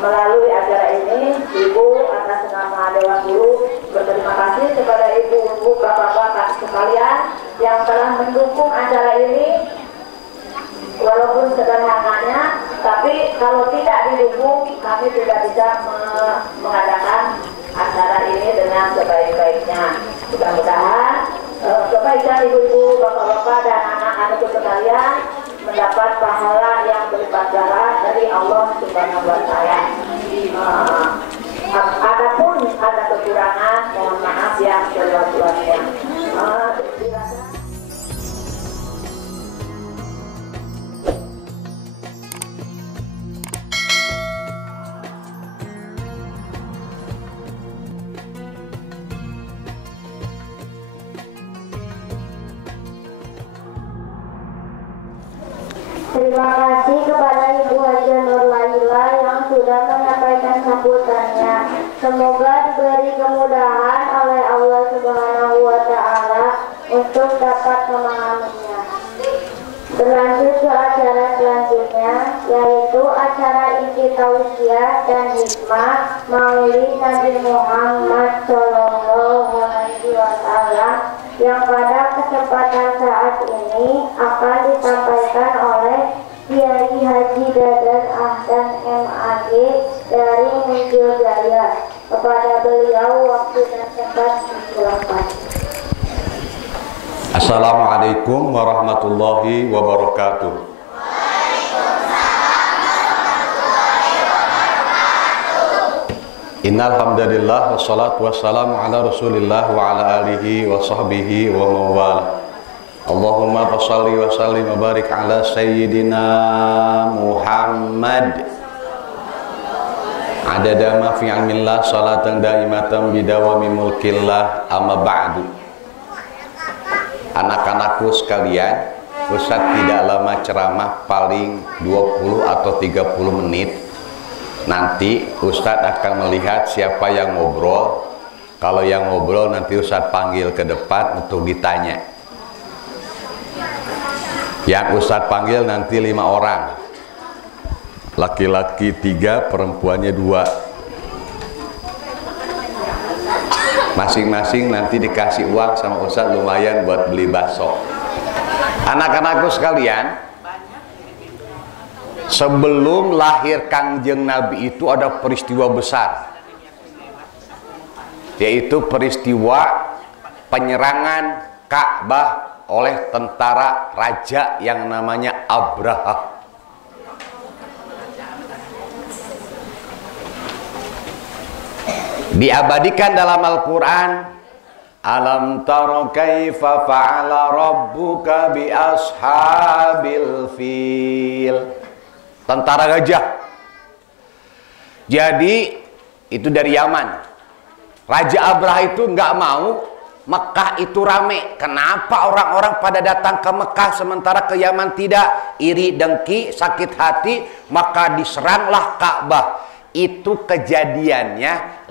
Melalui acara ini, Ibu atas nama Dewan Guru berterima kasih kepada ibu-ibu, bapak-bapak sekalian yang telah mendukung acara ini. Walaupun sederhananya, tapi kalau tidak didukung, kami tidak bisa mengadakan acara ini dengan sebaik-baiknya. Mudah-mudahan kebaikan ibu-ibu, bapak-bapak, dan anak-anakku sekalian mendapat pahala yang berlipat ganda dari Allah Subhanahu wa Ta'ala. Adapun ada kekurangan, mohon maaf yang seluas-luasnya. Terima kasih kepada Ibu Haja Nur Laila yang sudah menyampaikan sambutannya. Semoga diberi kemudahan oleh Allah Subhanahu wa Ta'ala untuk dapat memahaminya. Berlanjut ke acara selanjutnya, yaitu acara inti tausiah dan hikmah Maulid Nabi Muhammad Shallallahu Alaihi Wasallam yang pada kesempatan saat ini akan disampaikan oleh Kiai Haji Dadan Ahsan MAG dari Muncul Jaya. Kepada beliau waktu dan tempat dipersilakan. Assalamualaikum warahmatullahi wabarakatuh. Innal hamdalillah wassalatu wassalamu ala Rasulillah wa ala alihi wa sahbihi wa mawala. Allahumma shalli wa sallim wa barik ala sayyidina Muhammad. Adada ma fi ilmillah salatan daimatan bidawami mulkillah, amma ba'du. Anak-anakku sekalian, Ustadz tidak lama ceramah, paling 20 atau 30 menit. Nanti Ustadz akan melihat siapa yang ngobrol. Kalau yang ngobrol nanti Ustadz panggil ke depan untuk ditanya. Yang Ustadz panggil nanti 5 orang. Laki-laki 3, perempuannya 2. Masing-masing nanti dikasih uang sama Ustadz lumayan buat beli bakso. Anak-anakku sekalian, sebelum lahir Kangjeng Nabi itu ada peristiwa besar, yaitu peristiwa penyerangan Ka'bah oleh tentara raja yang namanya Abraha. Diabadikan dalam Al-Quran, alam tara kaifa fa'ala rabbuka bi ashabil fil. Tentara gajah. Jadi itu dari Yaman. Raja Abraha itu nggak mau Mekah itu rame. Kenapa orang-orang pada datang ke Mekah sementara ke Yaman tidak? Iri, dengki, sakit hati, maka diseranglah Ka'bah. Itu kejadiannya 55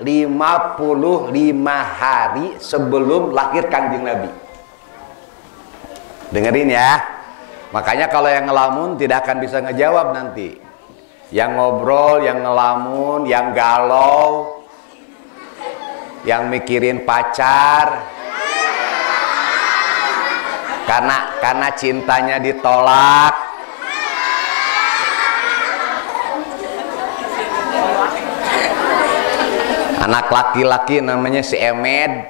hari sebelum lahir Kangjeng Nabi. Dengerin ya. Makanya kalau yang ngelamun tidak akan bisa ngejawab nanti. Yang ngobrol, yang ngelamun, yang galau, yang mikirin pacar, karena cintanya ditolak. Anak laki-laki namanya si Emed,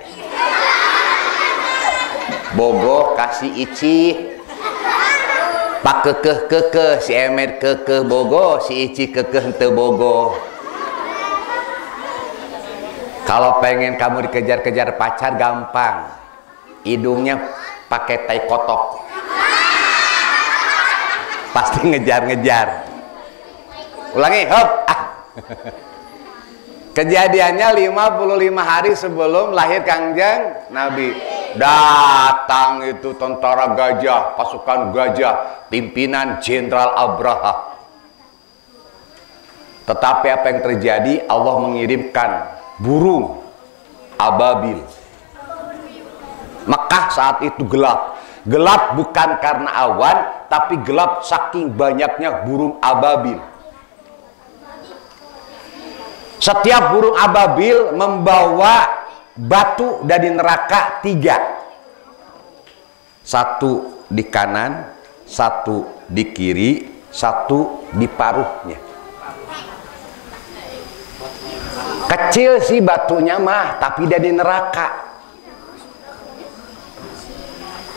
bogoh kasih Ici. Pak kekeh si Emed kekeh bogoh, si Ici kekeh henteu bogoh. Kalau pengen kamu dikejar-kejar pacar gampang, hidungnya pakai tai kotok, pasti ngejar-ngejar. Ulangi, hop. Kejadiannya 55 hari sebelum lahir Kangjeng Nabi. Datang itu tentara gajah, pasukan gajah, pimpinan Jenderal Abraha. Tetapi apa yang terjadi? Allah mengirimkan burung ababil. Mekah saat itu gelap. Gelap bukan karena awan, tapi gelap saking banyaknya burung ababil. Setiap burung ababil membawa batu dari neraka 3. 1 di kanan, 1 di kiri, 1 di paruhnya. Kecil sih batunya mah, tapi dari neraka.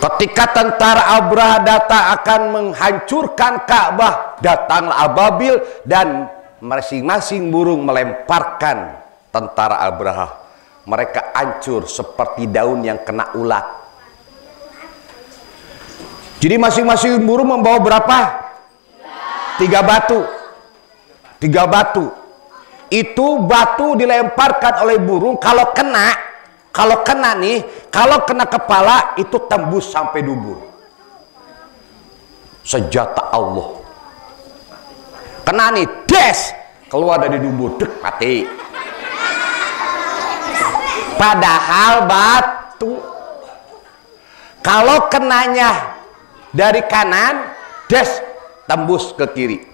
Ketika tentara Abraha datang akan menghancurkan Ka'bah, datanglah ababil dan masing-masing burung melemparkan tentara Abraha. Mereka hancur seperti daun yang kena ulat. Jadi masing-masing burung membawa berapa? 3 batu. 3 batu. Itu batu dilemparkan oleh burung, kalau kena kepala itu tembus sampai dubur. Senjata Allah. Kena nih, des, keluar dari dubur, dek, mati. Padahal batu, kalau kenanya dari kanan, des, tembus ke kiri.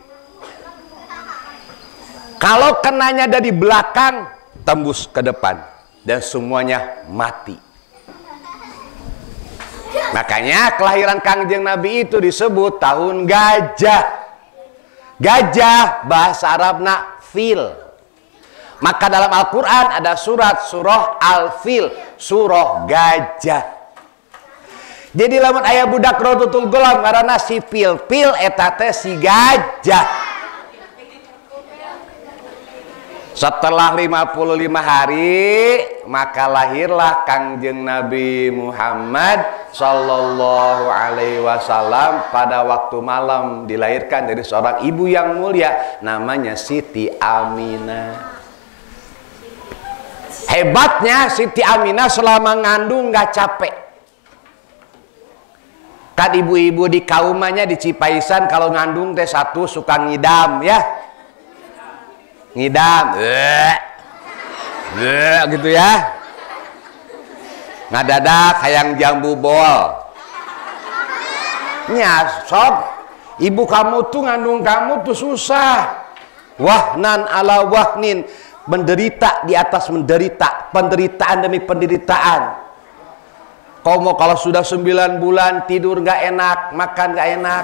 Kalau kenanya dari belakang, tembus ke depan. Dan semuanya mati. Makanya kelahiran Kangjeng Nabi itu disebut tahun gajah. Gajah bahasa Arabna fil. Maka dalam Al-Quran ada surah Al-Fil, surah gajah. Jadi lamun ayah budak rotutul golam karena si pil etate si gajah. Setelah 55 hari, maka lahirlah Kangjeng Nabi Muhammad Sallallahu Alaihi Wasallam. Pada waktu malam dilahirkan dari seorang ibu yang mulia, namanya Siti Aminah. Hebatnya Siti Aminah selama ngandung nggak capek. Kan ibu-ibu di kaumannya di Cipaisan kalau ngandung teh satu suka ngidam ya. Ngidam, gitu ya. Ngadadak hayang jambu bol. Sob, ibu kamu tuh ngandung kamu tuh susah. Wahnan ala wahnin, menderita di atas menderita, penderitaan demi penderitaan. Kalau sudah 9 bulan tidur nggak enak, makan nggak enak.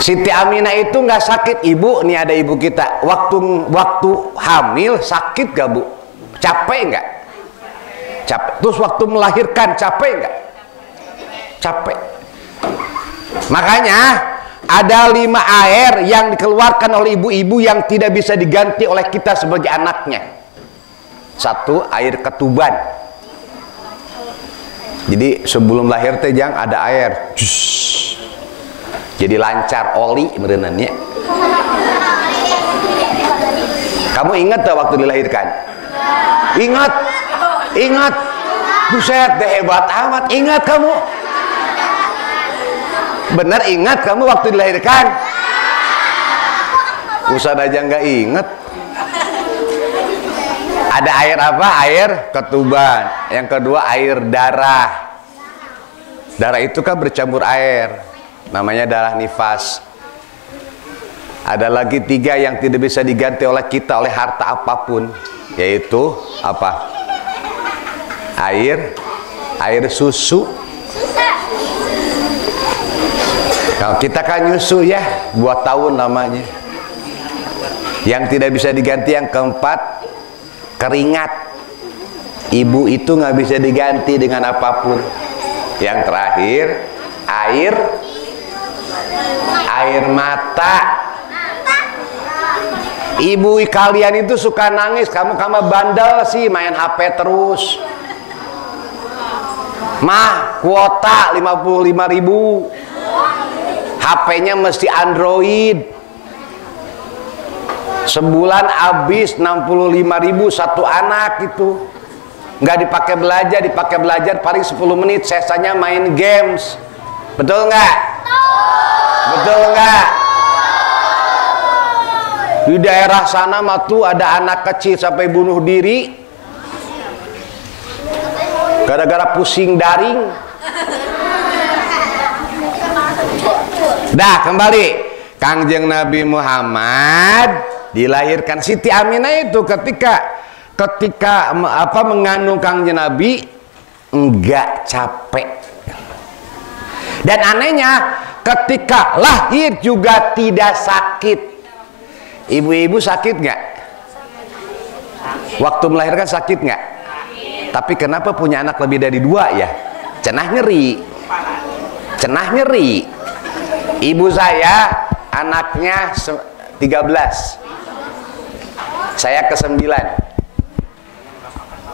Siti Aminah itu nggak sakit. Ibu, nih ada ibu kita, waktu hamil sakit gak bu? Capek nggak? Capek. Terus waktu melahirkan capek nggak? Capek. Makanya ada 5 air yang dikeluarkan oleh ibu-ibu yang tidak bisa diganti oleh kita sebagai anaknya. 1, air ketuban. Jadi sebelum lahir teh jang ada air. Jadi lancar oli merenannya. Kamu ingat tak waktu dilahirkan? Ingat. Buset, deh hebat amat. Ingat kamu? Bener ingat kamu waktu dilahirkan? Usah aja nggak ingat. Ada air apa? Air ketuban. Yang kedua air darah. Darah itu kan bercampur air. Namanya darah nifas. Ada lagi 3 yang tidak bisa diganti oleh kita oleh harta apapun, yaitu apa? Air susu. Kalau kita kan nyusu ya, 2 tahun namanya. Yang tidak bisa diganti yang keempat, keringat. Ibu itu nggak bisa diganti dengan apapun. Yang terakhir, air mata. Ibu kalian itu suka nangis, kamu bandel sih main HP terus. Mah, kuota 55.000. HP-nya mesti Android. Sebulan habis 65.000 satu anak itu. Nggak dipakai belajar paling 10 menit, sisanya main games. Betul nggak? Betul nggak? Di daerah sana mah tuh ada anak kecil sampai bunuh diri gara-gara pusing daring. Dah kembali, Kangjeng Nabi Muhammad dilahirkan. Siti Aminah itu ketika mengandung Kangjeng Nabi enggak capek. Dan anehnya ketika lahir juga tidak sakit. Ibu-ibu sakit nggak? Waktu melahirkan sakit nggak? Tapi kenapa punya anak lebih dari 2 ya? Cenah nyeri. Cenah nyeri. Ibu saya anaknya 13. Saya ke-9.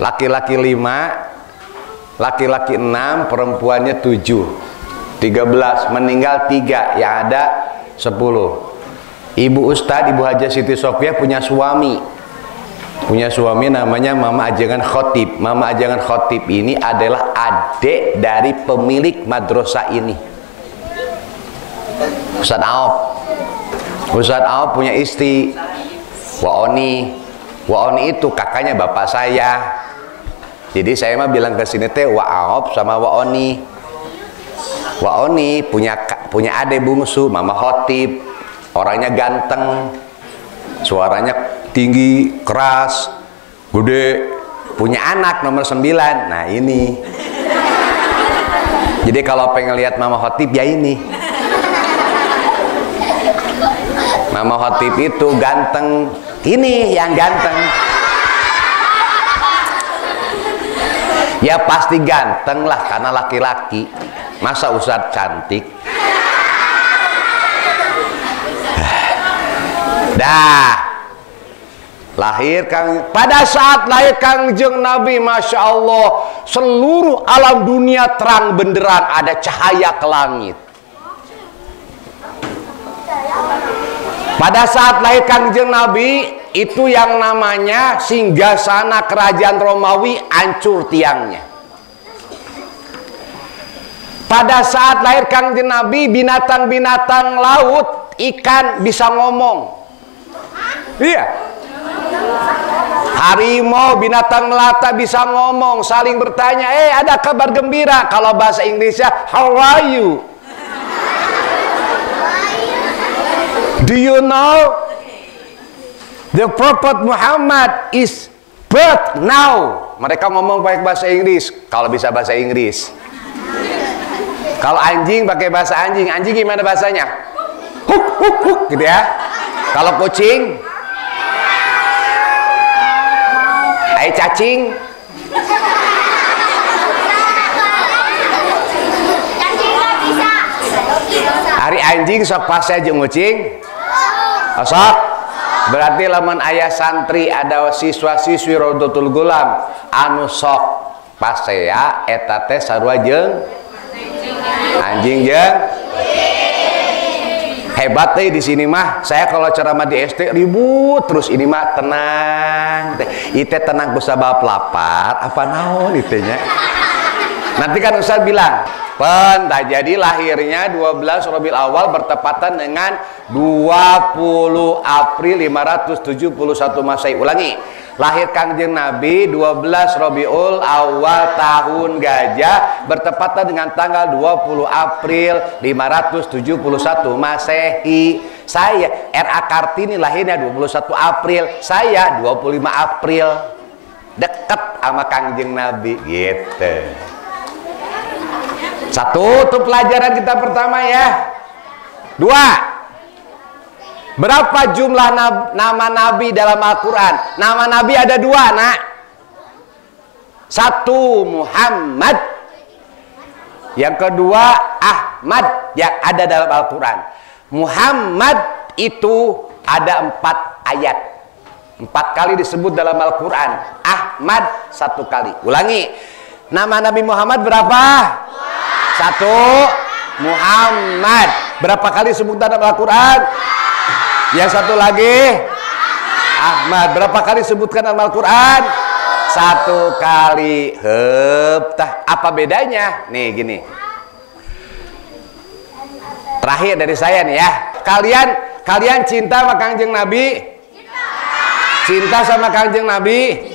Laki-laki 5, laki-laki 6, perempuannya 7. 13, meninggal 3, yang ada 10. Ibu Ustadz, Ibu Hajah Siti Sofia punya suami. Punya suami namanya Mama Ajangan Khotib. Mama Ajangan Khotib ini adalah adik dari pemilik madrasah ini. Ustadz Aop. Ustadz Aop punya istri Waoni. Waoni itu kakaknya bapak saya. Jadi saya mah bilang ke sini teh Wa Aop sama Waoni. Waoni punya adik bungsu Mama Khotib. Orangnya ganteng, suaranya tinggi, keras, gede. Punya anak nomor 9. Nah ini. Jadi kalau pengen lihat Mama Khotib ya ini. Mama Khotib itu ganteng. Ini yang ganteng. Ya pasti ganteng lah karena laki-laki. Masa Ustadz cantik? Dah. Pada saat lahir Kangjeng Nabi, Masya Allah, seluruh alam dunia terang benderang, ada cahaya ke langit. Pada saat lahir Kangjeng Nabi, itu yang namanya singgasana kerajaan Romawi hancur tiangnya. Pada saat lahir Kangjeng Nabi, binatang-binatang laut, ikan bisa ngomong. Iya. Harimau, binatang melata bisa ngomong, saling bertanya, ada kabar gembira. Kalau bahasa Inggrisnya, how are you? Do you know the Prophet Muhammad is birth now? Mereka ngomong pakai bahasa Inggris, kalau bisa bahasa Inggris. Kalau anjing pakai bahasa anjing. Anjing gimana bahasanya? Huk huk huk gitu ya. Kalau kucing, cacing. Hari anjing sok pas aja ngucing. Sok. Berarti lamun ayah santri ada siswa-siswi Rodotul Gulam anu sok pasea eta teh sarua jeung anjing jeung hebat teh di sini mah. Saya kalau ceramah di SD ribut terus, ini mah tenang. Ite tenang kusabab lapar apa naon itenya. Nanti kan Ustaz bilang, jadi lahirnya 12 Rabiul Awal bertepatan dengan 20 April 571 Masehi. Ulangi. Lahir Kangjeng Nabi 12 Rabiul Awal tahun Gajah bertepatan dengan tanggal 20 April 571 Masehi. Saya R.A. Kartini lahirnya 21 April, saya 25 April. Dekat sama Kangjeng Nabi gitu. Satu, itu pelajaran kita pertama ya. 2. Berapa jumlah nama Nabi dalam Al-Quran? Nama Nabi ada 2, nak. 1 Muhammad. Yang kedua Ahmad yang ada dalam Al-Quran. Muhammad itu ada 4 ayat. 4 kali disebut dalam Al-Quran. Ahmad 1 kali. Ulangi. Nama Nabi Muhammad berapa? 1 Muhammad. Berapa kali disebut dalam Al-Quran? Yang satu lagi Ahmad. Berapa kali disebutkan dalam Al-Quran? 1 kali. Apa bedanya? Nih gini. Terakhir dari saya nih ya. Kalian cinta sama Kangjeng Nabi? Cinta sama Kangjeng Nabi?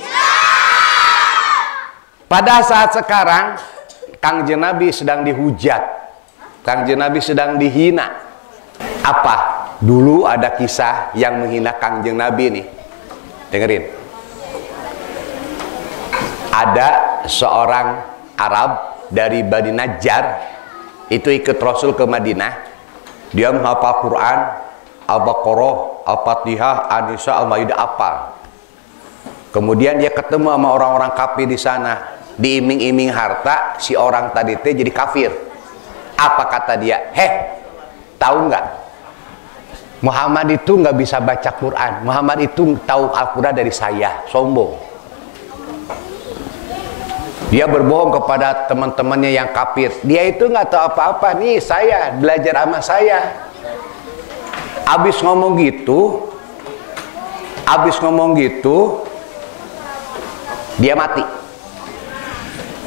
Pada saat sekarang Kangjeng Nabi sedang dihujat. Kangjeng Nabi sedang dihina. Apa? Dulu ada kisah yang menghina Kangjeng Nabi nih. Dengerin. Ada seorang Arab dari Bani Najjar itu ikut Rasul ke Madinah. Dia menghafal Quran, Al-Baqarah, Al-Fatihah, An-Nisa, Al-Maidah, apal. Kemudian dia ketemu sama orang-orang kafir di sana. Diiming-iming harta, si orang tadi teh jadi kafir. Apa kata dia? Tahu nggak? Muhammad itu nggak bisa baca Quran. Muhammad itu tahu Al-Quran dari saya. Sombong. Dia berbohong kepada teman-temannya yang kafir. Dia itu nggak tahu apa-apa. Nih saya belajar sama saya. Abis ngomong gitu, dia mati.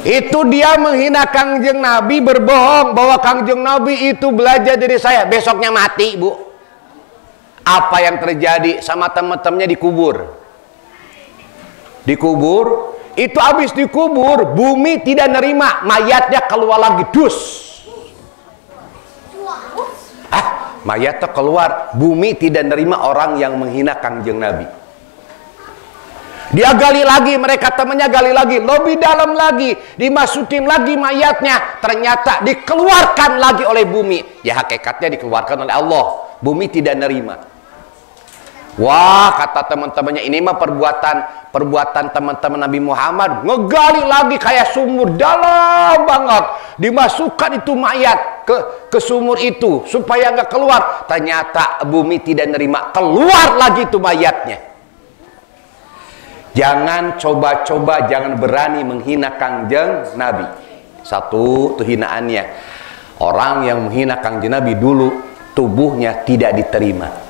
Itu dia menghina Kangjeng Nabi, berbohong bahwa Kangjeng Nabi itu belajar dari saya. Besoknya mati, Bu. Apa yang terjadi sama teman-temannya dikubur? Itu habis dikubur, bumi tidak nerima, mayatnya keluar lagi, dus. Mayatnya keluar, bumi tidak nerima orang yang menghina Kangjeng Nabi. Dia gali lagi, mereka temannya gali lagi, lebih dalam lagi, dimasukin lagi mayatnya, ternyata dikeluarkan lagi oleh bumi. Ya hakikatnya dikeluarkan oleh Allah, bumi tidak nerima. Wah, kata teman-temannya, ini mah perbuatan teman-teman Nabi Muhammad. Ngegali lagi kayak sumur dalam banget, dimasukkan itu mayat ke sumur itu supaya nggak keluar. Ternyata bumi tidak nerima, keluar lagi itu mayatnya. Jangan coba-coba, jangan berani menghina Kangjeng Nabi. Satu, itu hinaannya. Orang yang menghina Kangjeng Nabi dulu tubuhnya tidak diterima.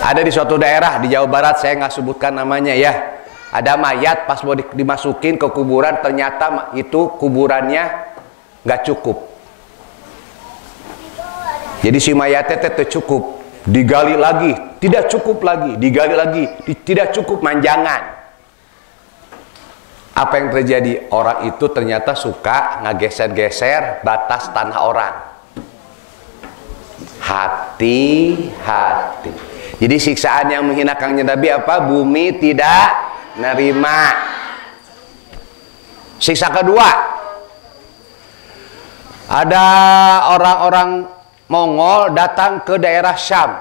Ada di suatu daerah di Jawa Barat, saya nggak sebutkan namanya ya. Ada mayat pas mau dimasukin ke kuburan, ternyata itu kuburannya nggak cukup. Jadi si mayatnya tidak cukup, digali lagi, tidak cukup lagi, digali lagi, tidak cukup, manjangan. Apa yang terjadi? Orang itu ternyata suka ngegeser-geser batas tanah orang. Hati-hati. Jadi siksaan yang menghina Kangjeng Nabi apa? Bumi tidak nerima. Siksa kedua, ada orang-orang Mongol datang ke daerah Syam.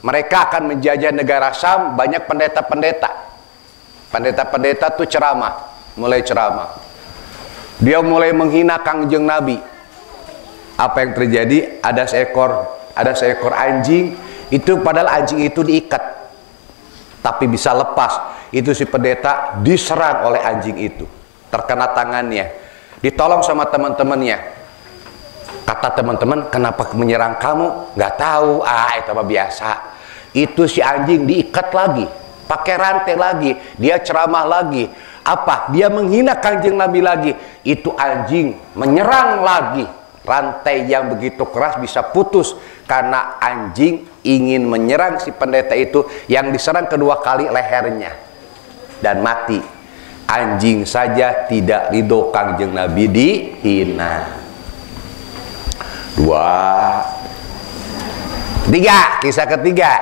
Mereka akan menjajah negara Syam. Banyak pendeta-pendeta. Pendeta-pendeta itu mulai ceramah. Dia mulai menghina Kangjeng Nabi. Apa yang terjadi? Ada seekor anjing. Itu padahal anjing itu diikat, tapi bisa lepas. Itu si pendeta diserang oleh anjing itu, terkena tangannya, ditolong sama teman-temannya. Kata teman-teman, kenapa menyerang kamu? Nggak tahu, itu apa biasa. Itu si anjing diikat lagi, pakai rantai lagi, dia ceramah lagi. Apa? Dia menghina Kangjeng Nabi lagi. Itu anjing menyerang lagi. Rantai yang begitu keras bisa putus karena anjing ingin menyerang si pendeta itu, yang diserang kedua kali lehernya dan mati. Anjing saja tidak ridho Kangjeng Nabi dihina. 2. 3, kisah ketiga.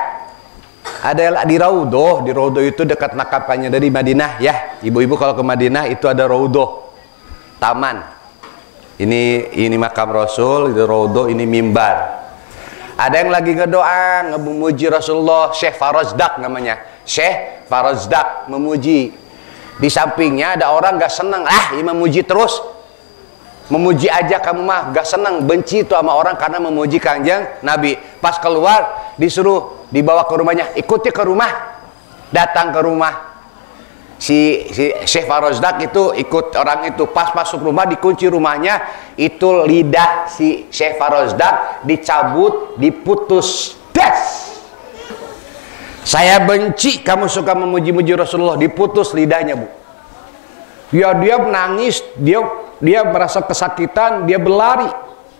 Ada di Raudhoh. Di Raudhoh itu dekat makamannya dari Madinah ya. Ibu-ibu kalau ke Madinah itu ada Raudhoh, taman. Ini makam Rasul, itu Raudhoh, ini mimbar. Ada yang lagi ngedoa, memuji Rasulullah, Syekh Farazdak namanya. Syekh Farazdak memuji. Di sampingnya ada orang gak senang, ini memuji terus. Memuji aja kamu mah, gak senang, benci itu sama orang karena memuji Kangjeng Nabi. Pas keluar, disuruh dibawa ke rumahnya, ikuti ke rumah. Datang ke rumah. Si Syekh Farazdak itu ikut orang itu. Pas masuk rumah, dikunci rumahnya, itu lidah si Syekh Farazdak dicabut, diputus, des. Saya benci kamu suka memuji-muji Rasulullah, diputus lidahnya, Bu. Ya, dia menangis, dia merasa kesakitan, dia berlari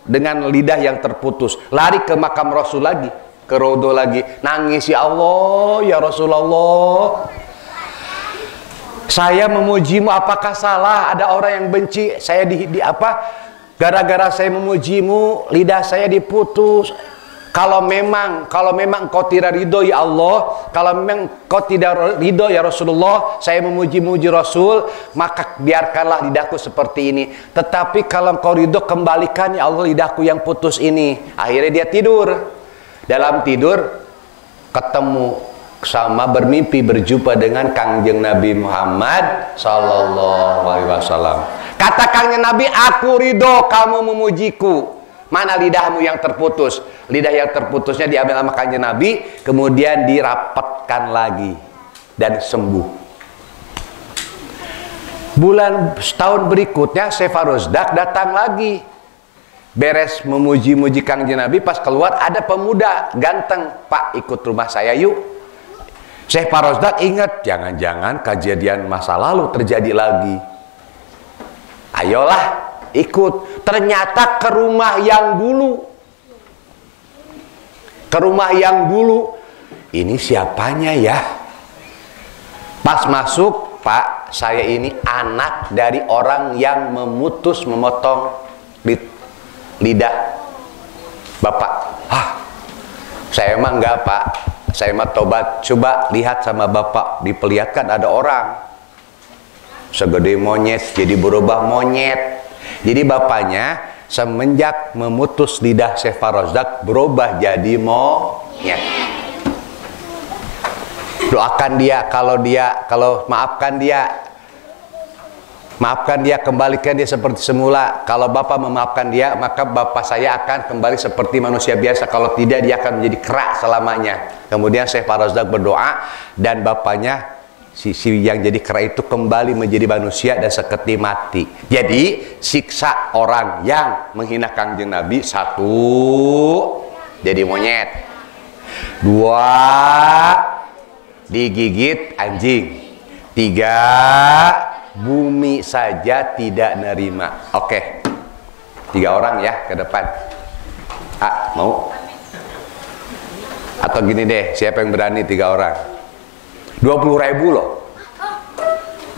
dengan lidah yang terputus, lari ke makam Rasul lagi, ke Raudhoh lagi, nangis, ya Allah, ya Rasulullah, saya memujimu, apakah salah? Ada orang yang benci saya Gara-gara saya memujimu, lidah saya diputus. Kalau memang engkau tidak ridho ya Allah, kalau memang engkau tidak ridho ya Rasulullah, saya memuji-muji Rasul, maka biarkanlah lidahku seperti ini. Tetapi kalau engkau ridho, kembalikan ya Allah lidahku yang putus ini. Akhirnya dia tidur. Dalam tidur ketemu sama bermimpi berjumpa dengan Kangjeng Nabi Muhammad sallallahu alaihi wasallam. Kata Kangjeng Nabi, aku ridho kamu memujiku. Mana lidahmu yang terputus? Lidah yang terputusnya diambil sama Kanjeng Nabi, kemudian dirapatkan lagi dan sembuh. Setahun berikutnya Syekh Farozdak datang lagi. Beres memuji-muji Kanjeng Nabi, pas keluar ada pemuda ganteng, "Pak, ikut rumah saya yuk." Syekh Farozdak ingat, jangan-jangan kejadian masa lalu terjadi lagi. Ayolah ikut. Ternyata ke rumah yang dulu. Ke rumah yang dulu. Ini siapanya ya? Pas masuk, "Pak, saya ini anak dari orang yang memotong lidah Bapak." "Hah, saya emang enggak, Pak. Saya mah tobat." "Coba lihat sama Bapak." Diperlihatkan ada orang segede monyet jadi berubah monyet. Jadi bapaknya semenjak memutus lidah Syekh Farozdak berubah jadi monyet. Doakan dia, kalau maafkan dia, kembalikan dia seperti semula. Kalau Bapak memaafkan dia, maka Bapak saya akan kembali seperti manusia biasa. Kalau tidak, dia akan menjadi kerak selamanya. Kemudian Syekh Farozdak berdoa dan bapaknya, si yang jadi kera itu kembali menjadi manusia dan seketi mati. Jadi siksa orang yang menghina Kangjeng Nabi, 1, jadi monyet. 2, digigit anjing. 3, bumi saja tidak nerima. Oke, 3 orang ya ke depan. Mau? Atau gini deh, siapa yang berani 3 orang? 20.000 loh.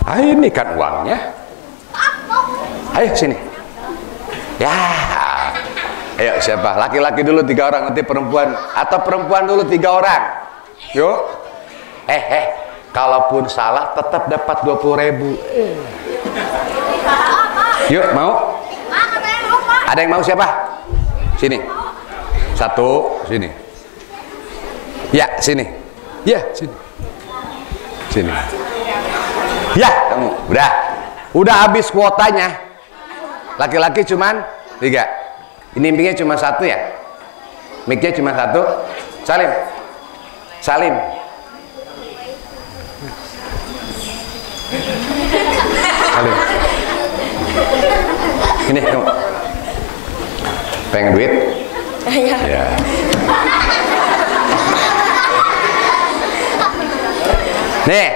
Ini kan uangnya. Ayo sini. Ya. Ayo siapa? Laki-laki dulu 3 orang, nanti perempuan. Atau perempuan dulu 3 orang. Yuk. Kalaupun salah tetap dapat 20.000. Yuk, mau? Ada yang mau siapa? Sini. 1, sini. Ya, sini. Ya, sini. Sini. Ya, kamu udah habis kuotanya. Laki-laki cuman 3. Ini mic-nya cuma 1 ya? Mic-nya cuma 1. Salim. Salim. Ini kamu. Pengen duit? Ya. Nih,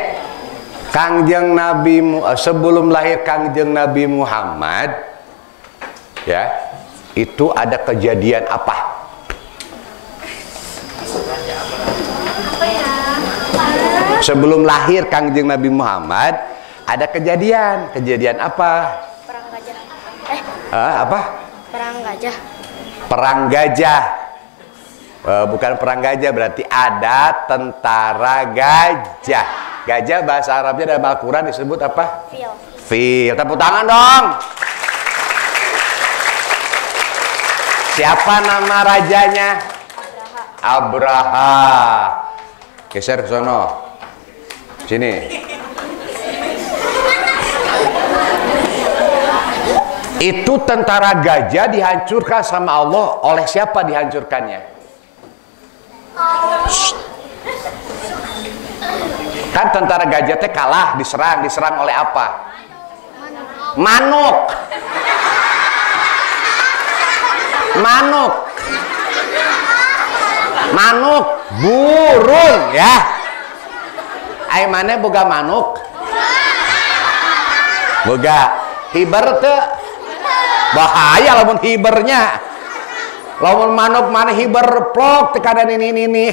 Kangjeng Nabi, sebelum lahir Kangjeng Nabi Muhammad, ya, itu ada kejadian apa? Sebelum lahir Kangjeng Nabi Muhammad, ada kejadian apa? Perang gajah. Apa? Perang gajah. Perang gajah. Bukan perang gajah, berarti ada tentara gajah. Gajah bahasa Arabnya dalam Al-Quran disebut apa? Fil. Tepuk tangan dong. Siapa nama rajanya? Abraha. Geser ke sono. Sini. Itu tentara gajah dihancurkan sama Allah. Oleh siapa dihancurkannya? Kan tentara gajah teh kalah, diserang oleh apa? Manuk. Manuk, burung ya. Ai maneh boga manuk? Boga. Hiber teu? Bahaya lamun hibernya. Lamun manuk mana hiber plok tekanan ini.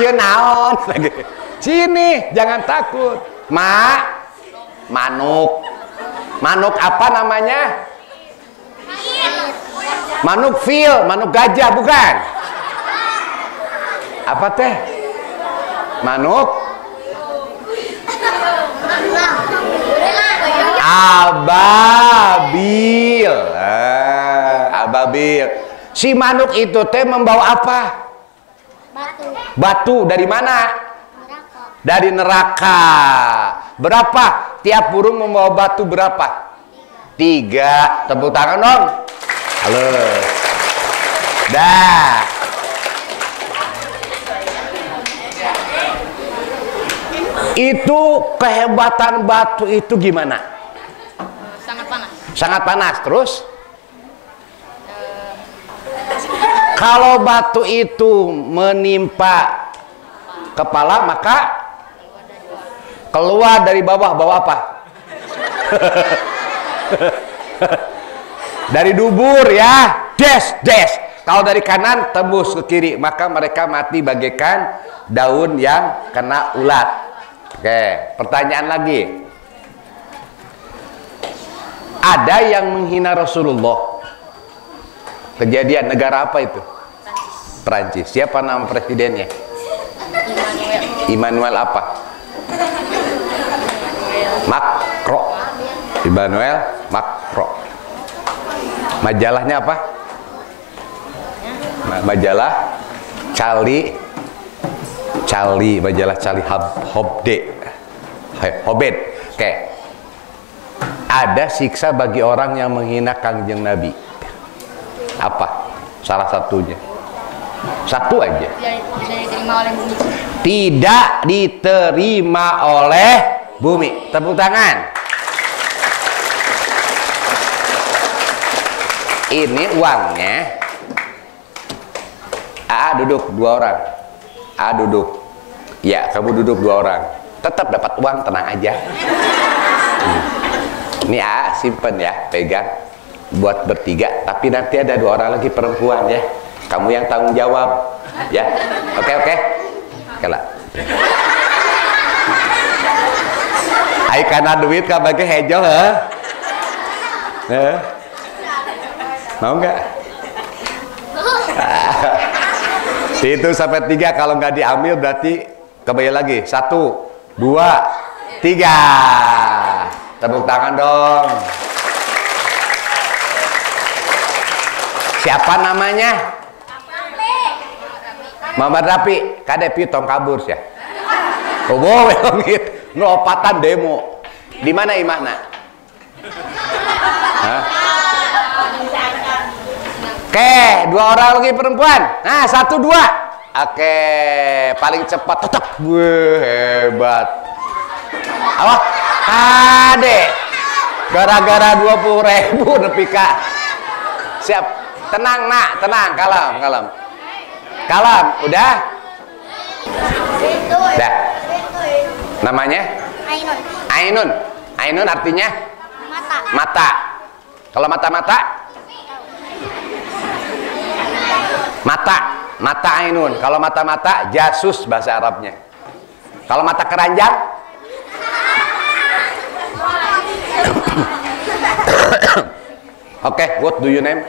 Ieu naon lagi. Sini, jangan takut. Manuk. Manuk apa namanya? Manuk fil, manuk gajah, bukan? Apa teh? Manuk? Ababil. Ababil. Si manuk itu teh membawa apa? Batu. Dari mana? Dari neraka. Berapa? Tiap burung membawa batu berapa? 3. Tepuk tangan dong. Halo. Dah. Itu kehebatan batu itu gimana? Sangat panas. Sangat panas. Terus? Kalau batu itu menimpa kepala, maka keluar dari bawah. Bawa apa? Dari dubur ya. Des. Kalau dari kanan tembus ke kiri, maka mereka mati bagaikan daun yang kena ulat. Oke, pertanyaan lagi. Ada yang menghina Rasulullah. Kejadian negara apa itu? Prancis. Siapa nama presidennya? Immanuel apa? Macron. Immanuel Macron. Majalahnya apa? Majalah Charlie, majalah Charlie Hebdo. Oke. Ada siksa bagi orang yang menghina Kangjeng Nabi. Apa? Salah satunya. Satu aja. Tidak diterima oleh bumi. Tepuk tangan. Ini uangnya. Duduk 2 orang. Duduk. Ya, kamu duduk 2 orang. Tetap dapat uang, tenang aja. Ini simpen ya, pegang. Buat bertiga, tapi nanti ada 2 orang lagi perempuan ya. Kamu yang tanggung jawab ya. Oke. Kalah. Ai kana duit ka bagi hejo Mau nggak? Itu sampai 3, kalau nggak diambil berarti kembali lagi. 1, 2, 3. Tepuk tangan dong. Siapa namanya? Muhammad Rafi. Kade piutong kabur ya. Oh boleh gitu. Ngelopatan demo. Di mana imahna? Oke, 2 orang lagi perempuan. Nah, 1, 2. Oke, paling cepat tetap. Wih, hebat. Apa? Kade. Gara-gara 20.000 nepi ka. Siap. Tenang nak, tenang, kalem. Udah? Dah. Namanya? Ainun artinya? Mata. Kalau mata? Mata Ainun. Kalau mata jasus bahasa Arabnya. Kalau mata keranjang? Oke, what do you name?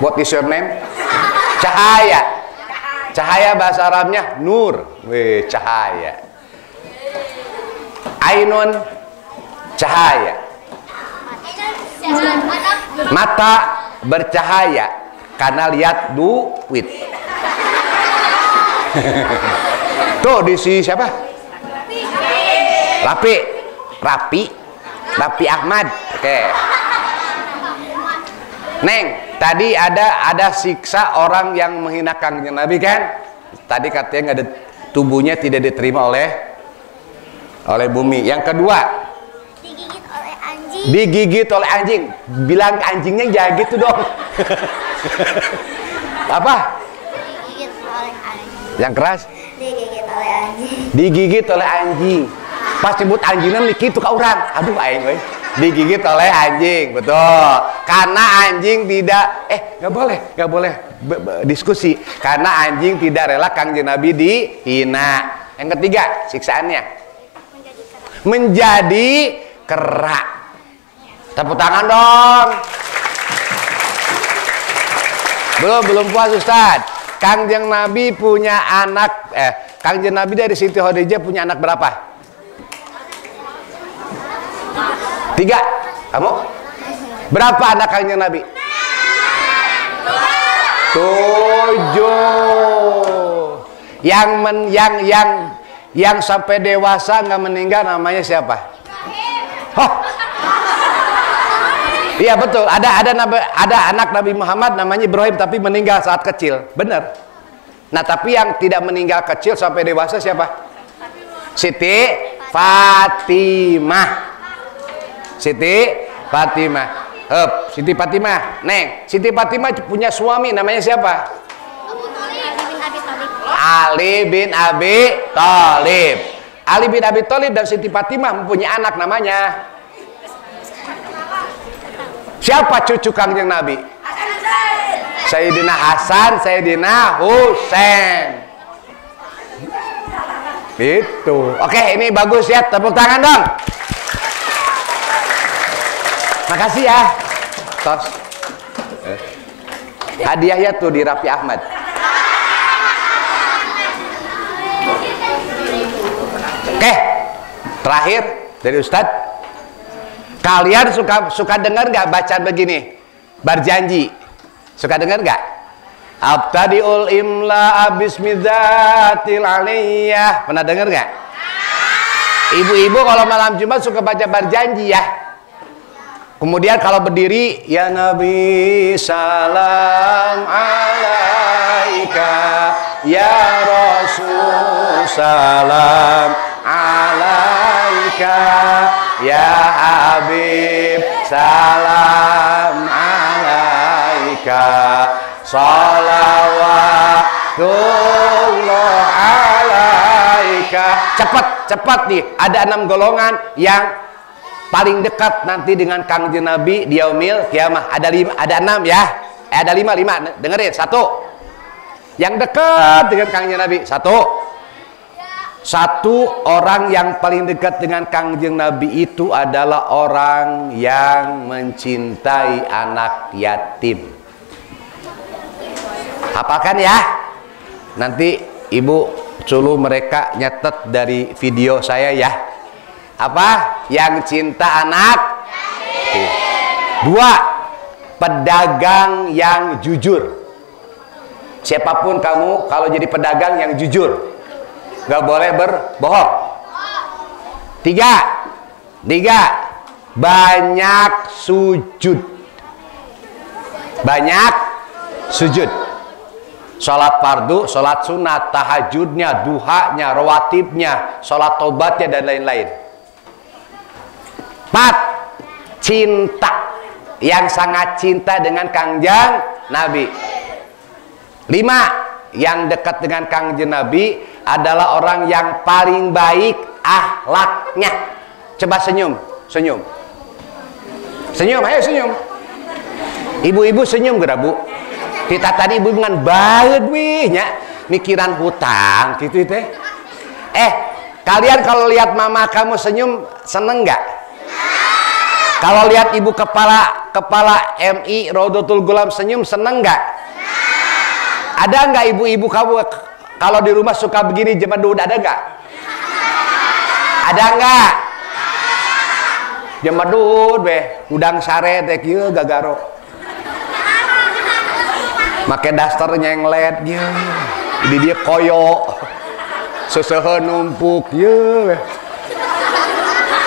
What is your name? Cahaya. Cahaya bahasa Arabnya nur. Wih, cahaya. Ainun, cahaya. Mata bercahaya karena lihat duit. Tuh di si siapa? Rapi Ahmad. Oke. Neng, tadi ada siksa orang yang menghina Kangjeng Nabi kan? Tadi katanya nggak ada, tubuhnya tidak diterima oleh bumi. Yang kedua, digigit oleh anjing. Bilang ke anjingnya jangan gitu dong. Apa? Digigit oleh anjing. Yang keras? Digigit oleh anjing. Digigit oleh anjing. Pas sebut anjingnya gitu ke orang. Aduh aing we. Digigit oleh anjing, betul. Karena anjing tidak nggak boleh diskusi. Karena anjing tidak rela Kangjeng Nabi dihina. Yang ketiga, siksaannya menjadi kera. Tepuk tangan dong. Belum puas Ustaz. Kangjeng Nabi punya anak, Kangjeng Nabi dari Siti Khadijah punya anak berapa? 3. Kamu? Berapa anak Kangjeng Nabi? 7. Yang sampai dewasa nggak meninggal namanya siapa? Oh. Iya betul, ada anak Nabi Muhammad namanya Ibrahim tapi meninggal saat kecil, benar. Nah tapi yang tidak meninggal kecil sampai dewasa siapa? Siti Fatimah. Siti Fatimah. Siti Fatimah. Neng, Siti Fatimah punya suami namanya siapa? Ali bin Abi Thalib. Ali bin Abi Thalib dan Siti Fatimah mempunyai anak namanya siapa cucu Kangjeng Nabi? Sayyidina Hasan, Sayyidina Husain. Itu. Oke, ini bagus ya. Tepuk tangan dong. Makasih ya. Tos. Hadiahnya tuh di Raffi Ahmad. Oke. Terakhir dari Ustadz. Kalian suka dengar nggak bacaan begini? Berjanji. Suka dengar nggak? Abtadiul imla bismidzatil aliyah. Pernah dengar nggak? Ibu-ibu kalau malam Jumat suka baca berjanji ya. Kemudian kalau berdiri, ya Nabi salam alaika, ya Rasul salam alaika, ya Habib salam alaika, salawatullah alaika. Cepat nih, ada 6 golongan yang paling dekat nanti dengan Kangjeng Nabi di yaumil kiamah. Ada 6 ya. Ada 5. Dengerin. 1. Yang dekat dengan Kangjeng Nabi. 1 orang yang paling dekat dengan Kangjeng Nabi itu adalah orang yang mencintai anak yatim. Hafalkan ya. Nanti ibu suruh mereka nyatet dari video saya ya. Apa? Yang cinta anak yatim. 2. Pedagang yang jujur. Siapapun kamu kalau jadi pedagang yang jujur, gak boleh berbohong. 3. Banyak sujud. Banyak sujud. Sholat fardu, sholat sunat, tahajudnya, duhanya, rawatibnya, sholat tobatnya dan lain-lain. 4. Cinta. Yang sangat cinta dengan Kangjeng Nabi. 5. Yang dekat dengan Kangjeng Nabi adalah orang yang paling baik akhlaknya. Coba senyum. Senyum, ayo senyum. Ibu-ibu senyum gak Bu? Kita tadi ibu dengan banget nya mikiran hutang gitu teh. Kalian kalau lihat mama kamu senyum seneng nggak? Kalau lihat ibu kepala MI Rodotul Gulam senyum seneng nggak? Ada nggak ibu-ibu kamu kalau di rumah suka begini jemedut, ada nggak? Ada nggak? Jemedut be, udang sare teh kieu gagaro. Make daster nyenglet ya. Jadi dia koyo. Seseuheun numpuk ya.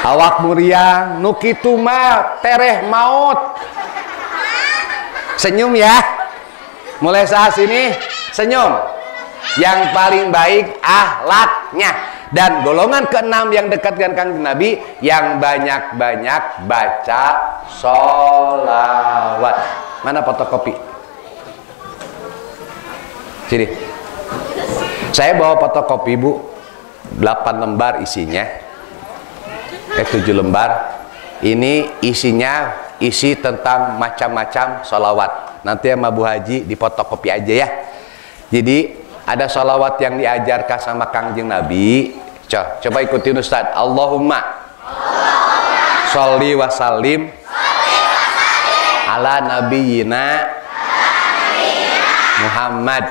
Awak muriang nu kitu mah tereh maut. Senyum ya. Mulai saat ini senyum. Yang paling baik akhlaknya. Dan golongan ke-6 yang dekat dengan Kangjeng Nabi yang banyak-banyak baca sholawat. Mana fotokopi? Sini. Saya bawa fotokopi Bu. 8 lembar isinya. 7 lembar. Ini isinya isi tentang macam-macam sholawat. Nanti sama Bu Haji di fotokopi aja ya. Jadi ada sholawat yang diajarkan sama Kangjeng Nabi. Coba ikutin Ustaz. Allahumma sholli wa sallim ala nabiyyina Muhammad.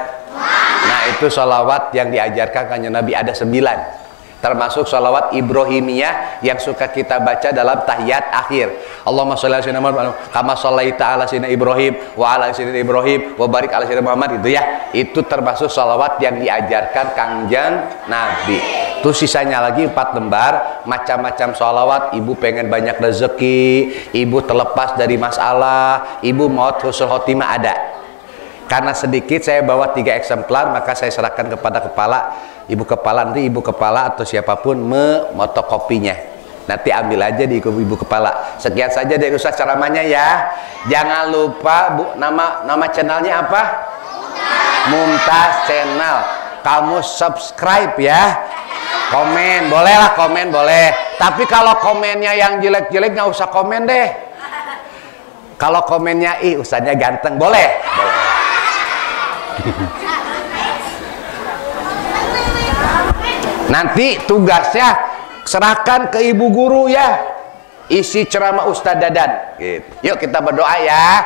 Nah, itu sholawat yang diajarkan kanjeng Nabi ada 9. Termasuk sholawat Ibrahimiyah yang suka kita baca dalam tahiyat akhir. Allahumma sholli ala sayyidina Muhammad kama shallaita ala sayyidina Ibrahim wa ala sayyidina Ibrahim wa barik ala sayyidina Muhammad, itu ya. Itu termasuk sholawat yang diajarkan kanjeng Nabi. Terus sisanya lagi 4 lembar macam-macam sholawat. Ibu pengen banyak rezeki, ibu terlepas dari masalah, ibu maut husnul khotimah, ada. Karena sedikit saya bawa 3 eksemplar, maka saya serahkan kepada ibu kepala, nanti ibu kepala atau siapapun memotokopinya. Nanti ambil aja di ibu kepala. Sekian saja dari Ustaz ceramahnya ya. Jangan lupa Bu, nama channelnya apa? Mumtaz Channel. Kamu subscribe ya. Komen, boleh lah, komen boleh. Tapi kalau komennya yang jelek-jelek nggak usah komen deh. Kalau komennya Ustaznya ganteng, boleh. Nanti tugasnya serahkan ke ibu guru ya, isi ceramah Ustadz Dadan gitu. Yuk kita berdoa ya.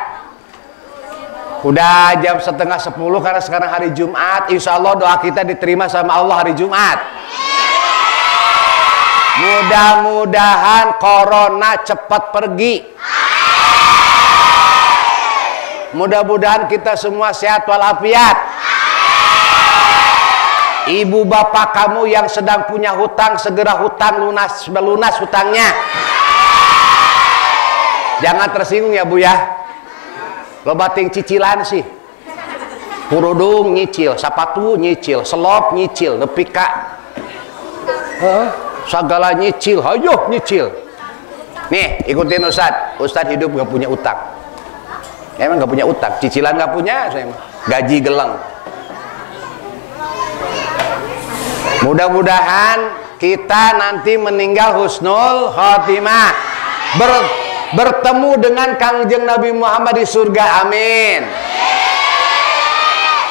Udah jam 9:30 karena sekarang hari Jumat. Insya Allah doa kita diterima sama Allah hari Jumat. Mudah-mudahan corona cepat pergi. Mudah-mudahan kita semua sehat walafiat. Ibu bapak kamu yang sedang punya hutang, segera hutang lunas hutangnya. Jangan tersinggung ya Bu ya. Lo bating cicilan sih. Purudung nyicil, sapatu nyicil, selop nyicil, nepika. Segala nyicil, ayo nyicil. Nih ikutin Ustadz hidup gak punya utang. Emang gak punya utang, cicilan gak punya, saya gaji geleng. Mudah-mudahan kita nanti meninggal husnul khotimah, bertemu dengan Kangjeng Nabi Muhammad di surga, amin.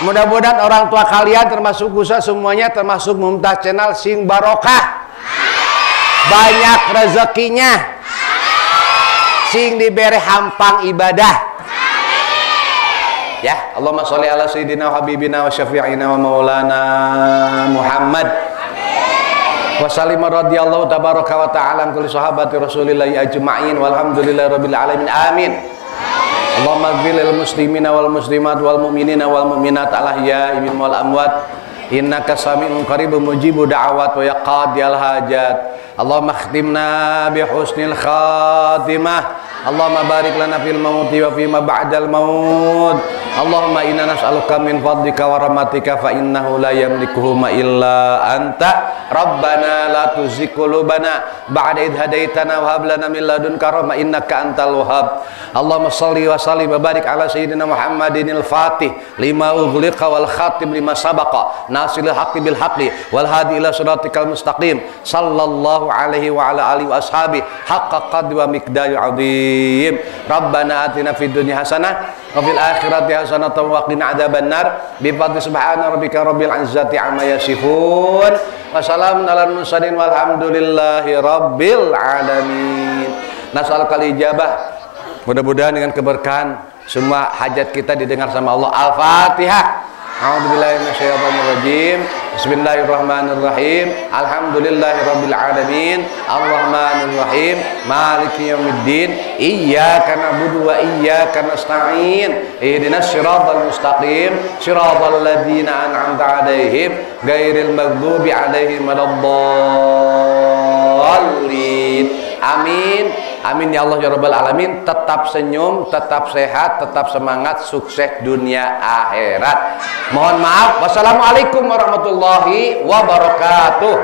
Mudah-mudahan orang tua kalian termasuk Ustaz semuanya, termasuk Mumtaz Channel sing barokah, banyak rezekinya, sing diberi hampang ibadah. Ya, Allahumma sholli ala sayyidina wa habibina wa syafi'ina wa maulana Muhammad. Wa sallim radhiyallahu tabaraka wa ta'ala an kulli sahabati Rasulillah ajma'in walhamdulillahi rabbil alamin. Amin. Allahumma ighfir lil muslimina wal muslimat wal mu'minina wal mu'minat al ahya'i minhum wal amwat. Innaka sami'un qaribun mujibu da'awat wa yaqadiyal hajat. Allahumma khtimna bi husnil khatimah. Allahumma barik lana fil mauti wa fima ba'dal maut. Allahumma inna nas'aluka min fadlika wa rahmatika fa innahu la yamlikuhu ma illa anta. Rabbana la tuzigh qulubana ba'da idh hadaitana wa hab lana min ladunka rahmah innaka antal wahhab. Allahumma shalli wa sallim wa barik ala sayyidina Muhammadinil Fatih lima ughliqa wal khatim lima sabaqa nasilil haqqi bil haqqi wal hadi ila siratikal mustaqim sallallahu alaihi wa ala alihi wa ashabi haqqa qadri wa miqdaril azim. Rabbana atina fid dunya hasanah wa fil akhirati hasanah wa qina adzabannar bi fadli subhana rabbika rabbil izzati amma yasifun wa salamun alal mursalin walhamdulillahi rabbil alamin. Nas'alukal ijabah. Mudah-mudahan dengan keberkahan semua hajat kita didengar sama Allah. Al-Fatihah. A'udzubillahi minasyaitonirrajim. Bismillahirrahmanirrahim. Alhamdulillahirabbil alamin. Arrahmanirrahim. Maliki yaumiddin. Iyyaka na'budu wa iyyaka nasta'in. Ihdinas siratal mustaqim. Siratal ladzina an'amta 'alaihim ghairil maghdubi 'alaihim waladdallin. Amin. Amin ya Allah ya Rabbal Alamin. Tetap senyum, tetap sehat, tetap semangat, sukses dunia akhirat. Mohon maaf. Wassalamualaikum warahmatullahi wabarakatuh.